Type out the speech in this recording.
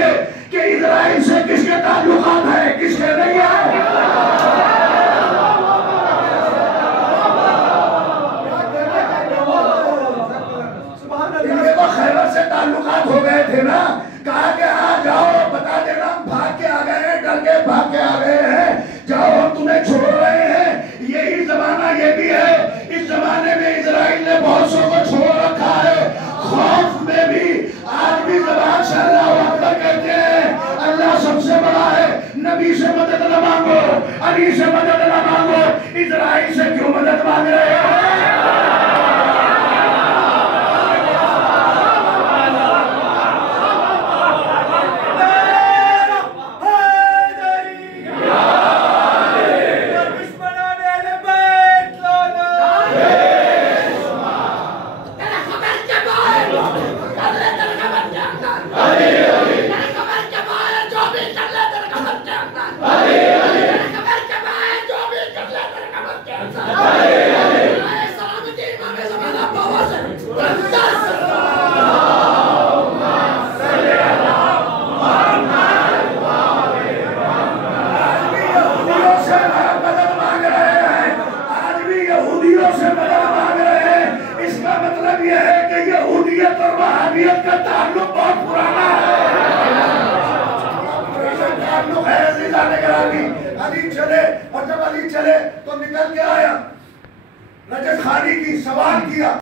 کہ اسرائیل سے کس کے تعلقات ہیں کس کے نہیں ہیں. ان کے تو خیبر سے تعلقات ہو گئے تھے نا. کہا کہ آ جاؤ بتا دینا ہم بھاگ کے آ گئے ہیں ڈر کے بھاگ کے آ گئے ہیں جاؤ ہم تمہیں چھوڑ رہے ہیں. یہی زمانہ یہ بھی ہے. اس زمانے میں اسرائیل نے بہت سو کو چھوڑ رکھا ہے. خوف میں بھی آج بھی زبان سے اللہ اکبر کہتے ہیں. اللہ سب سے بڑا ہے. نبی سے مدد نہ مانگو علی سے مدد نہ مانگو. اسرائیل سے کیوں مدد مانگ رہے ہیں؟ کا تعلق